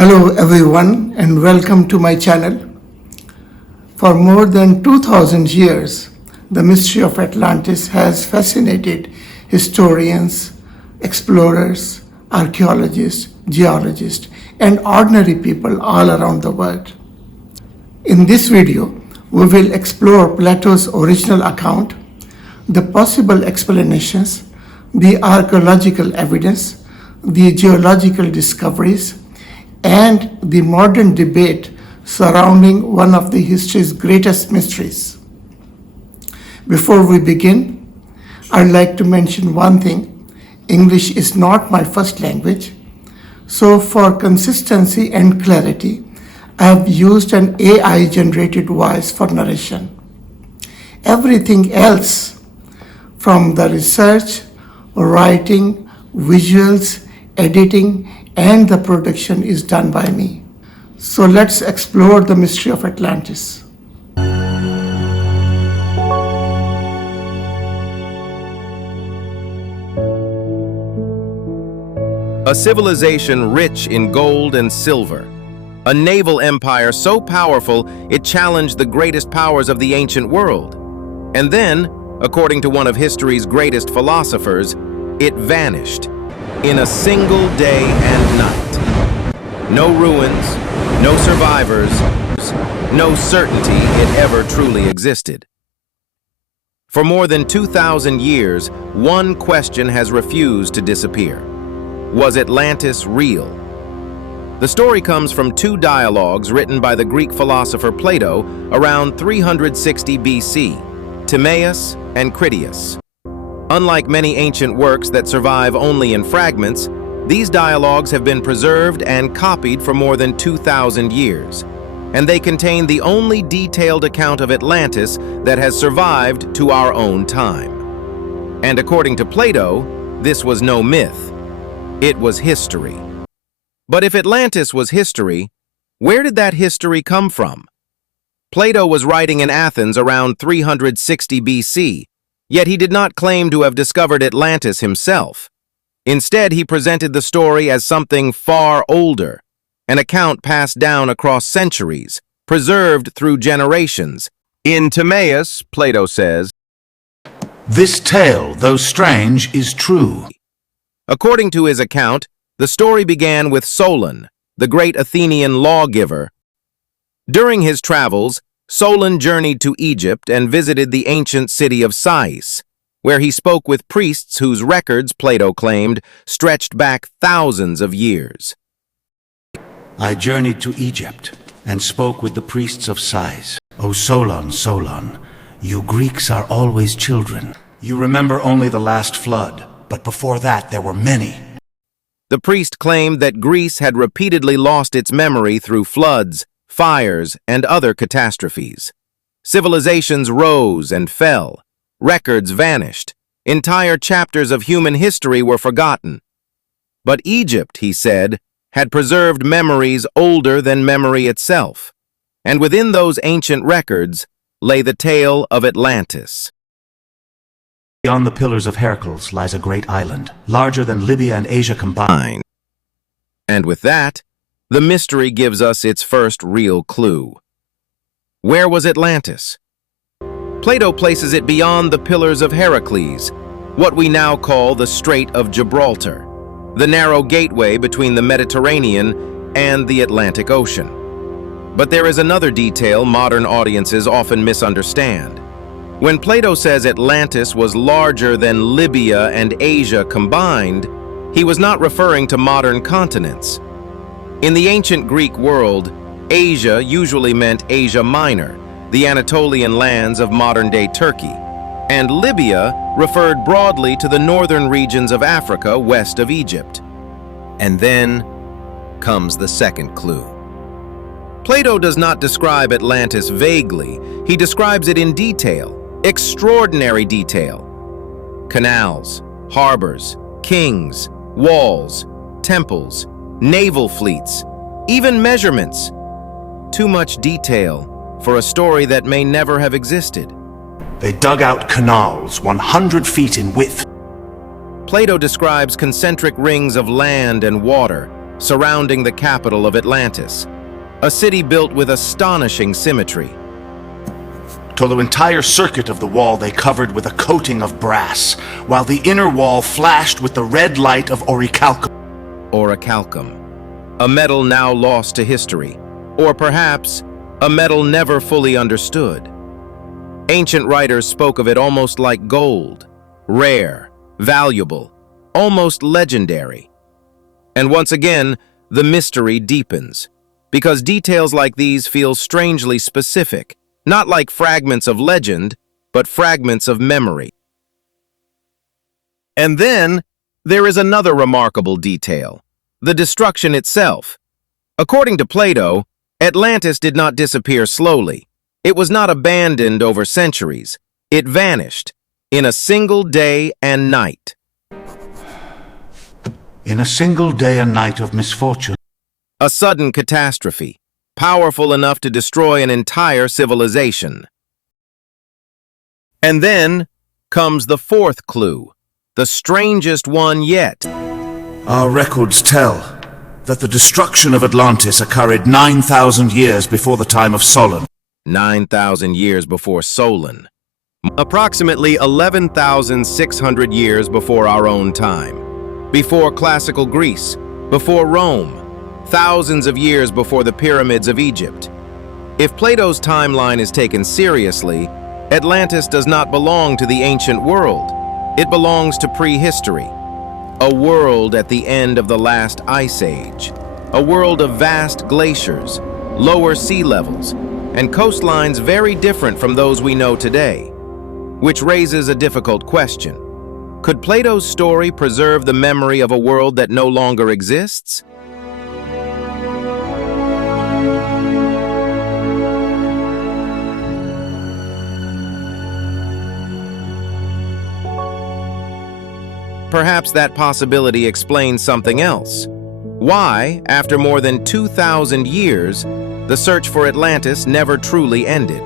Hello everyone and welcome to my channel. For more than 2000 years, the mystery of Atlantis has fascinated historians, explorers, archaeologists, geologists, and ordinary people all around the world. In this video, we will explore Plato's original account, the possible explanations, the archaeological evidence, the geological discoveries, and the modern debate surrounding one of the history's greatest mysteries. Before we begin, I'd like to mention one thing. English is not my first language, so for consistency and clarity, I have used an AI-generated voice for narration. Everything else, from the research, writing, visuals, editing, and the production is done by me. So let's explore the mystery of Atlantis. A civilization rich in gold and silver. A naval empire so powerful it challenged the greatest powers of the ancient world. And then, according to one of history's greatest philosophers, it vanished in a single day and night. No ruins, no survivors, no certainty it ever truly existed. For more than 2,000 years, one question has refused to disappear. Was Atlantis real? The story comes from two dialogues written by the Greek philosopher Plato around 360 BC, Timaeus and Critias. Unlike many ancient works that survive only in fragments, these dialogues have been preserved and copied for more than 2,000 years, and they contain the only detailed account of Atlantis that has survived to our own time. And according to Plato, this was no myth. It was history. But if Atlantis was history, where did that history come from? Plato was writing in Athens around 360 BC, yet he did not claim to have discovered Atlantis himself. Instead, he presented the story as something far older, an account passed down across centuries, preserved through generations. In Timaeus, Plato says, "This tale, though strange, is true." According to his account, the story began with Solon, the great Athenian lawgiver. During his travels, Solon journeyed to Egypt and visited the ancient city of Sais, where he spoke with priests whose records, Plato claimed, stretched back thousands of years. I journeyed to Egypt and spoke with the priests of Sais. O Solon, Solon, you Greeks are always children. You remember only the last flood, but before that there were many. The priest claimed that Greece had repeatedly lost its memory through floods, fires, and other catastrophes. Civilizations rose and fell. Records vanished. Entire chapters of human history were forgotten. But Egypt, he said, had preserved memories older than memory itself. And within those ancient records lay the tale of Atlantis. Beyond the pillars of Heracles lies a great island, larger than Libya and Asia combined. And with that, the mystery gives us its first real clue. Where was Atlantis? Plato places it beyond the pillars of Heracles, what we now call the Strait of Gibraltar, the narrow gateway between the Mediterranean and the Atlantic Ocean. But there is another detail modern audiences often misunderstand. When Plato says Atlantis was larger than Libya and Asia combined, he was not referring to modern continents. In the ancient Greek world, Asia usually meant Asia Minor, the Anatolian lands of modern-day Turkey, and Libya referred broadly to the northern regions of Africa west of Egypt. And then comes the second clue. Plato does not describe Atlantis vaguely, he describes it in detail, extraordinary detail. Canals, harbors, kings, walls, temples, naval fleets, even measurements. Too much detail for a story that may never have existed. They dug out canals 100 feet in width. Plato describes concentric rings of land and water, surrounding the capital of Atlantis, a city built with astonishing symmetry. Till the entire circuit of the wall they covered with a coating of brass, while the inner wall flashed with the red light of orichalcum. Orichalcum, a metal now lost to history, or perhaps a metal never fully understood. Ancient writers spoke of it almost like gold, rare, valuable, almost legendary. And once again, the mystery deepens, because details like these feel strangely specific, not like fragments of legend, but fragments of memory. And then, there is another remarkable detail: the destruction itself. According to Plato, Atlantis did not disappear slowly. It was not abandoned over centuries. It vanished in a single day and night. In a single day and night of misfortune. A sudden catastrophe, powerful enough to destroy an entire civilization. And then comes the fourth clue, the strangest one yet. Our records tell that the destruction of Atlantis occurred 9,000 years before the time of Solon. 9,000 years before Solon. Approximately 11,600 years before our own time. Before classical Greece, before Rome, thousands of years before the pyramids of Egypt. If Plato's timeline is taken seriously, Atlantis does not belong to the ancient world. It belongs to prehistory. A world at the end of the last ice age. A world of vast glaciers, lower sea levels, and coastlines very different from those we know today. Which raises a difficult question. Could Plato's story preserve the memory of a world that no longer exists? Perhaps that possibility explains something else. Why, after more than 2,000 years, the search for Atlantis never truly ended?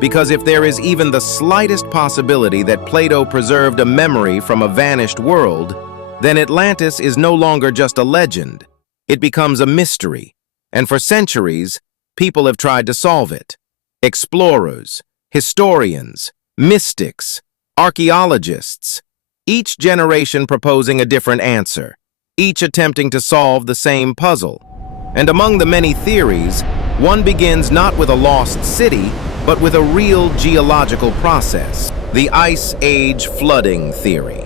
Because if there is even the slightest possibility that Plato preserved a memory from a vanished world, then Atlantis is no longer just a legend. It becomes a mystery, and for centuries, people have tried to solve it. Explorers, historians, mystics, archaeologists, each generation proposing a different answer, each attempting to solve the same puzzle. And among the many theories, one begins not with a lost city, but with a real geological process, the Ice Age flooding theory.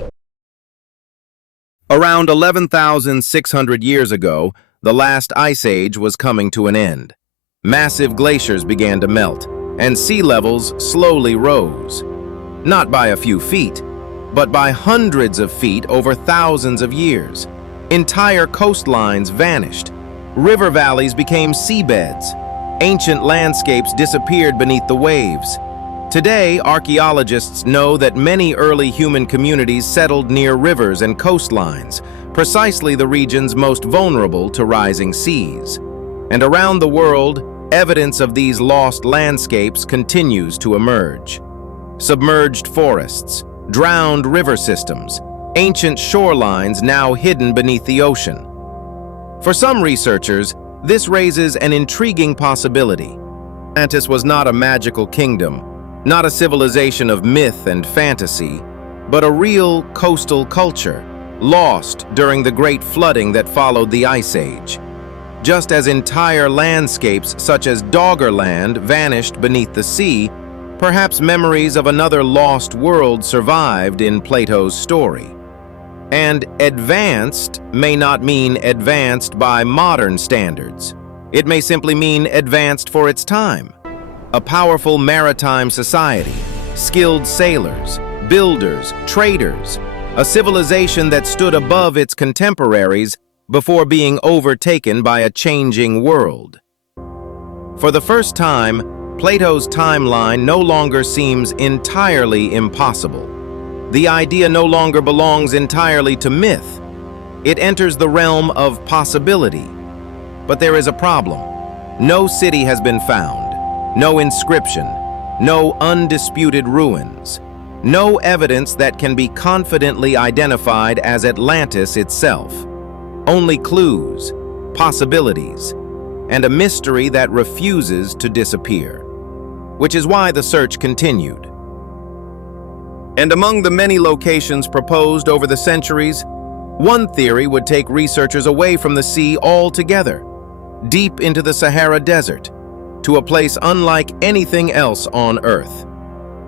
Around 11,600 years ago, the last ice age was coming to an end. Massive glaciers began to melt, and sea levels slowly rose. Not by a few feet, but by hundreds of feet over thousands of years. Entire coastlines vanished. River valleys became seabeds. Ancient landscapes disappeared beneath the waves. Today, archaeologists know that many early human communities settled near rivers and coastlines, precisely the regions most vulnerable to rising seas. And around the world, evidence of these lost landscapes continues to emerge. Submerged forests, drowned river systems, ancient shorelines now hidden beneath the ocean. For some researchers, this raises an intriguing possibility. Atlantis was not a magical kingdom, not a civilization of myth and fantasy, but a real coastal culture, lost during the great flooding that followed the Ice Age. Just as entire landscapes such as Doggerland vanished beneath the sea, perhaps memories of another lost world survived in Plato's story. And advanced may not mean advanced by modern standards. It may simply mean advanced for its time. A powerful maritime society, skilled sailors, builders, traders, a civilization that stood above its contemporaries before being overtaken by a changing world. For the first time, Plato's timeline no longer seems entirely impossible. The idea no longer belongs entirely to myth. It enters the realm of possibility. But there is a problem. No city has been found, no inscription, no undisputed ruins, no evidence that can be confidently identified as Atlantis itself. Only clues, possibilities, and a mystery that refuses to disappear, which is why the search continued. And among the many locations proposed over the centuries, one theory would take researchers away from the sea altogether, deep into the Sahara Desert, to a place unlike anything else on Earth,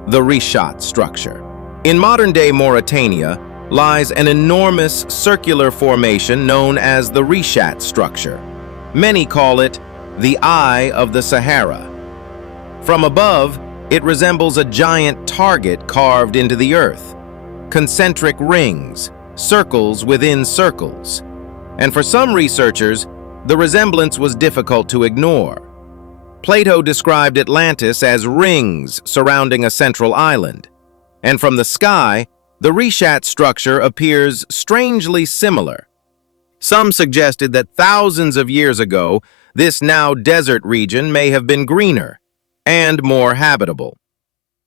the Richat Structure. In modern-day Mauritania lies an enormous circular formation known as the Richat Structure. Many call it the Eye of the Sahara. From above, it resembles a giant target carved into the earth, concentric rings, circles within circles. And for some researchers, the resemblance was difficult to ignore. Plato described Atlantis as rings surrounding a central island, and from the sky, the Richat structure appears strangely similar. Some suggested that thousands of years ago, this now desert region may have been greener and more habitable.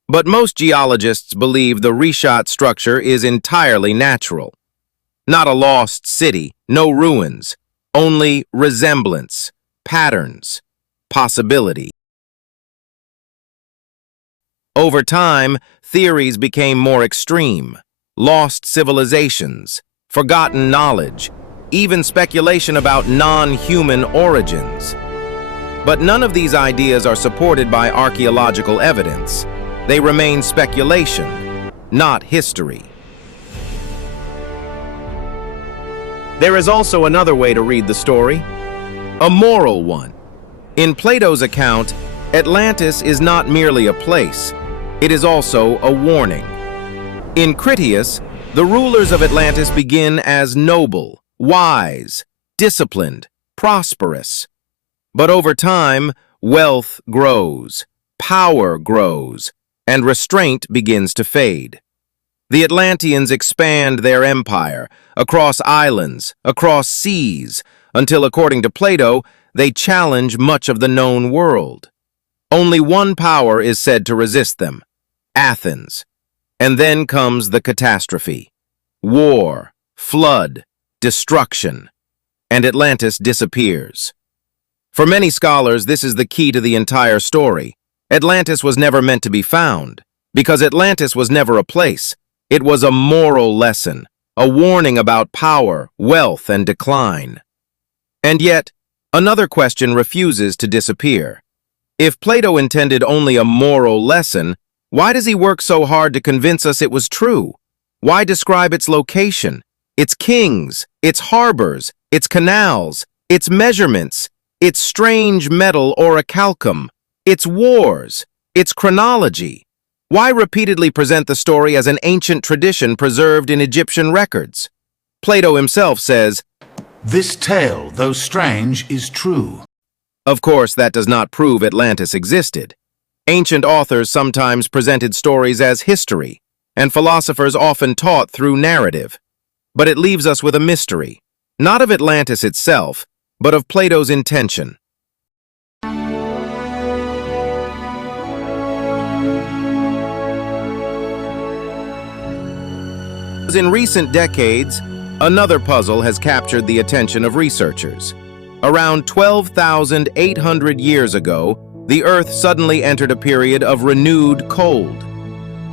But most geologists believe the Richat structure is entirely natural. Not a lost city, no ruins, only resemblance, patterns, possibility. Over time, theories became more extreme. Lost civilizations, forgotten knowledge, even speculation about non-human origins. But none of these ideas are supported by archaeological evidence. They remain speculation, not history. There is also another way to read the story, a moral one. In Plato's account, Atlantis is not merely a place, it is also a warning. In Critias, the rulers of Atlantis begin as noble, wise, disciplined, prosperous. But over time, wealth grows, power grows, and restraint begins to fade. The Atlanteans expand their empire across islands, across seas, until, according to Plato, they challenge much of the known world. Only one power is said to resist them, Athens. And then comes the catastrophe, war, flood, destruction, and Atlantis disappears. For many scholars, this is the key to the entire story. Atlantis was never meant to be found, because Atlantis was never a place. It was a moral lesson, a warning about power, wealth, and decline. And yet, another question refuses to disappear. If Plato intended only a moral lesson, why does he work so hard to convince us it was true? Why describe its location, its kings, its harbors, its canals, its measurements, its strange metal orichalcum, its wars, its chronology? Why repeatedly present the story as an ancient tradition preserved in Egyptian records? Plato himself says, "This tale, though strange, is true." Of course, that does not prove Atlantis existed. Ancient authors sometimes presented stories as history, and philosophers often taught through narrative. But it leaves us with a mystery, not of Atlantis itself, but of Plato's intention. In recent decades, another puzzle has captured the attention of researchers. Around 12,800 years ago, the Earth suddenly entered a period of renewed cold.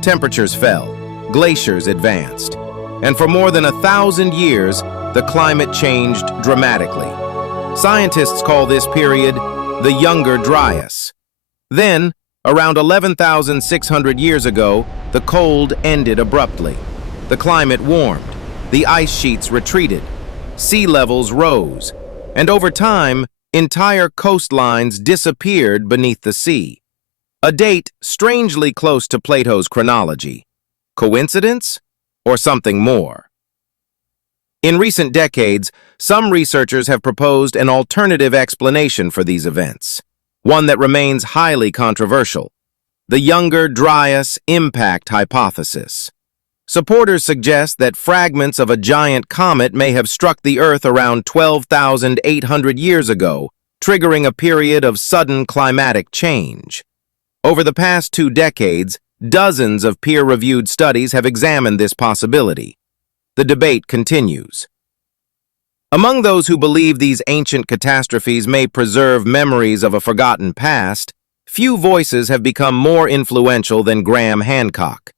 Temperatures fell, glaciers advanced, and for more than 1,000 years, the climate changed dramatically. Scientists call this period the Younger Dryas. Then, around 11,600 years ago, the cold ended abruptly. The climate warmed, the ice sheets retreated, sea levels rose, and over time, entire coastlines disappeared beneath the sea. A date strangely close to Plato's chronology. Coincidence? Or something more? In recent decades, some researchers have proposed an alternative explanation for these events, one that remains highly controversial: the Younger Dryas Impact Hypothesis. Supporters suggest that fragments of a giant comet may have struck the Earth around 12,800 years ago, triggering a period of sudden climatic change. Over the past 2 decades, dozens of peer-reviewed studies have examined this possibility. The debate continues. Among those who believe these ancient catastrophes may preserve memories of a forgotten past, few voices have become more influential than Graham Hancock.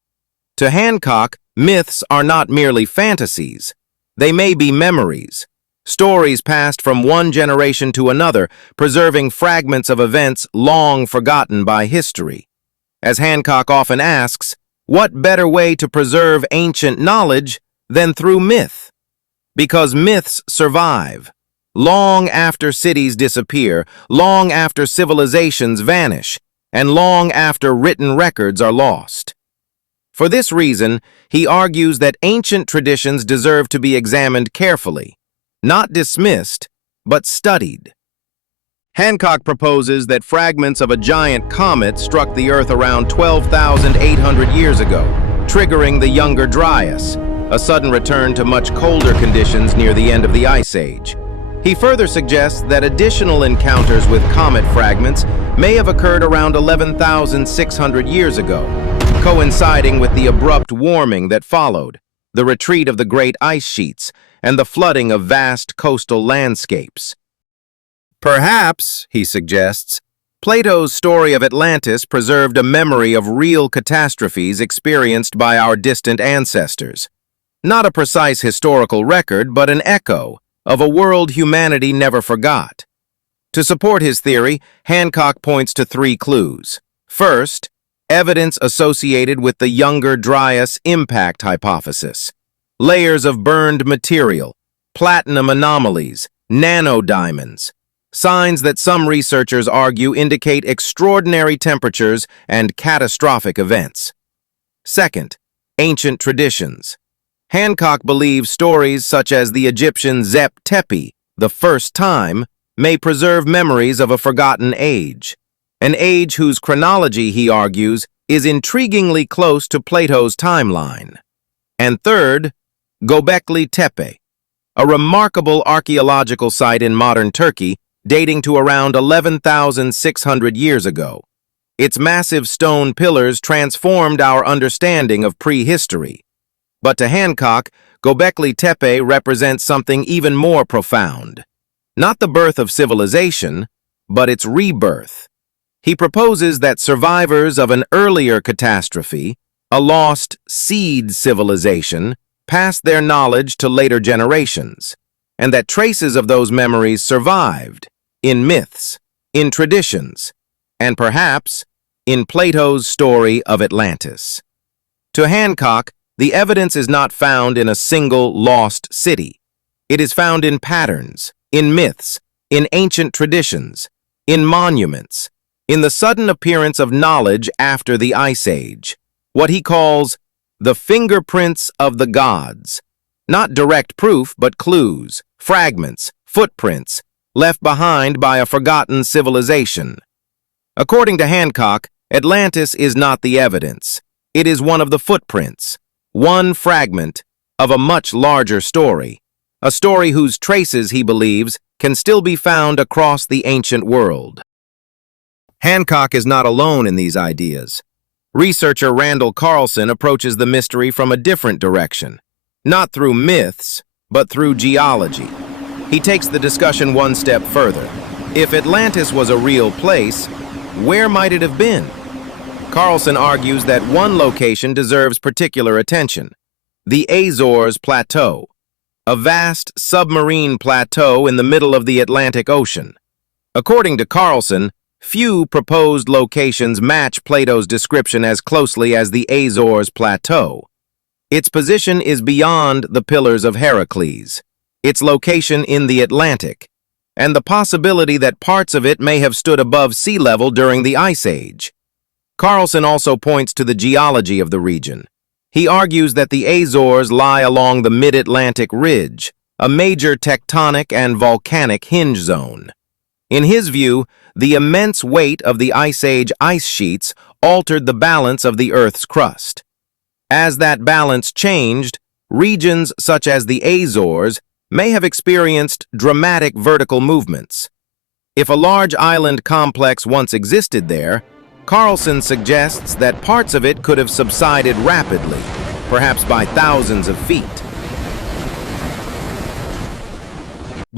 To Hancock, myths are not merely fantasies. They may be memories, stories passed from one generation to another, preserving fragments of events long forgotten by history. As Hancock often asks, what better way to preserve ancient knowledge than through myth? Because myths survive. Long after cities disappear, long after civilizations vanish, and long after written records are lost. For this reason, he argues that ancient traditions deserve to be examined carefully, not dismissed, but studied. Hancock proposes that fragments of a giant comet struck the Earth around 12,800 years ago, triggering the Younger Dryas, a sudden return to much colder conditions near the end of the Ice Age. He further suggests that additional encounters with comet fragments may have occurred around 11,600 years ago, coinciding with the abrupt warming that followed, the retreat of the great ice sheets, and the flooding of vast coastal landscapes. Perhaps, he suggests, Plato's story of Atlantis preserved a memory of real catastrophes experienced by our distant ancestors. Not a precise historical record, but an echo of a world humanity never forgot. To support his theory, Hancock points to three clues. First, evidence associated with the Younger Dryas Impact Hypothesis. Layers of burned material, platinum anomalies, nanodiamonds. Signs that some researchers argue indicate extraordinary temperatures and catastrophic events. Second, ancient traditions. Hancock believes stories such as the Egyptian Tepe, the first time, may preserve memories of a forgotten age. An age whose chronology, he argues, is intriguingly close to Plato's timeline. And third, Göbekli Tepe, a remarkable archaeological site in modern Turkey dating to around 11,600 years ago. Its massive stone pillars transformed our understanding of prehistory. But to Hancock, Göbekli Tepe represents something even more profound. Not the birth of civilization, but its rebirth. He proposes that survivors of an earlier catastrophe, a lost seed civilization, passed their knowledge to later generations, and that traces of those memories survived in myths, in traditions, and perhaps in Plato's story of Atlantis. To Hancock, the evidence is not found in a single lost city. It is found in patterns, in myths, in ancient traditions, in monuments, in the sudden appearance of knowledge after the Ice Age, what he calls the fingerprints of the gods. Not direct proof, but clues, fragments, footprints, left behind by a forgotten civilization. According to Hancock, Atlantis is not the evidence. It is one of the footprints, one fragment of a much larger story, a story whose traces, he believes, can still be found across the ancient world. Hancock is not alone in these ideas. Researcher Randall Carlson approaches the mystery from a different direction, not through myths, but through geology. He takes the discussion one step further. If Atlantis was a real place, where might it have been? Carlson argues that one location deserves particular attention: the Azores Plateau, a vast submarine plateau in the middle of the Atlantic Ocean. According to Carlson, few proposed locations match Plato's description as closely as the Azores Plateau. Its position is beyond the Pillars of Heracles, its location in the Atlantic, and the possibility that parts of it may have stood above sea level during the Ice Age. Carlson also points to the geology of the region. He argues that the Azores lie along the mid-Atlantic ridge, a major tectonic and volcanic hinge zone. In his view, the immense weight of the Ice Age ice sheets altered the balance of the Earth's crust. As that balance changed, regions such as the Azores may have experienced dramatic vertical movements. If a large island complex once existed there, Carlson suggests that parts of it could have subsided rapidly, perhaps by thousands of feet.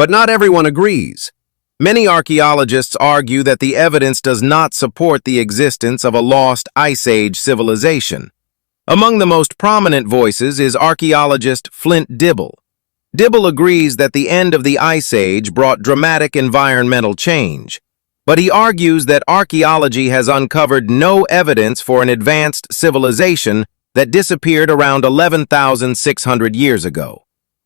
But not everyone agrees. Many archaeologists argue that the evidence does not support the existence of a lost Ice Age civilization. Among the most prominent voices is archaeologist Flint Dibble. Dibble agrees that the end of the Ice Age brought dramatic environmental change, but he argues that archaeology has uncovered no evidence for an advanced civilization that disappeared around 11,600 years ago.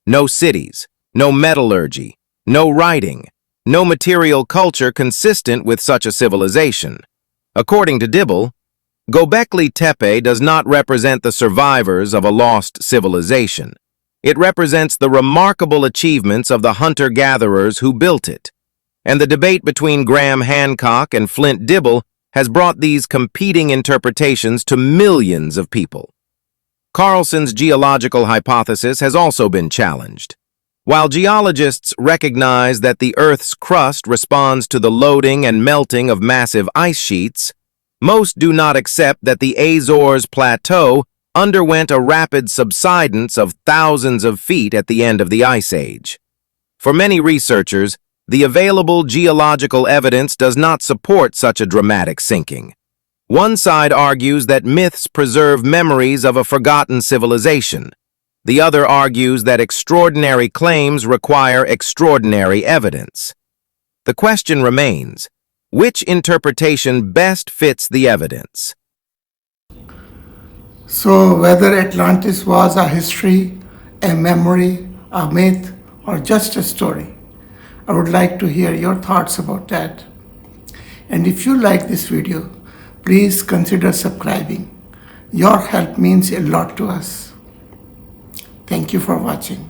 No cities, no metallurgy, no writing, no material culture consistent with such a civilization. According to Dibble, Göbekli Tepe does not represent the survivors of a lost civilization. It represents the remarkable achievements of the hunter-gatherers who built it. And the debate between Graham Hancock and Flint Dibble has brought these competing interpretations to millions of people. Carlson's geological hypothesis has also been challenged. While geologists recognize that the Earth's crust responds to the loading and melting of massive ice sheets, most do not accept that the Azores Plateau underwent a rapid subsidence of thousands of feet at the end of the Ice Age. For many researchers, the available geological evidence does not support such a dramatic sinking. One side argues that myths preserve memories of a forgotten civilization. The other argues that extraordinary claims require extraordinary evidence. The question remains, which interpretation best fits the evidence? So, whether Atlantis was a history, a memory, a myth, or just a story, I would like to hear your thoughts about that. And if you like this video, please consider subscribing. Your help means a lot to us. Thank you for watching.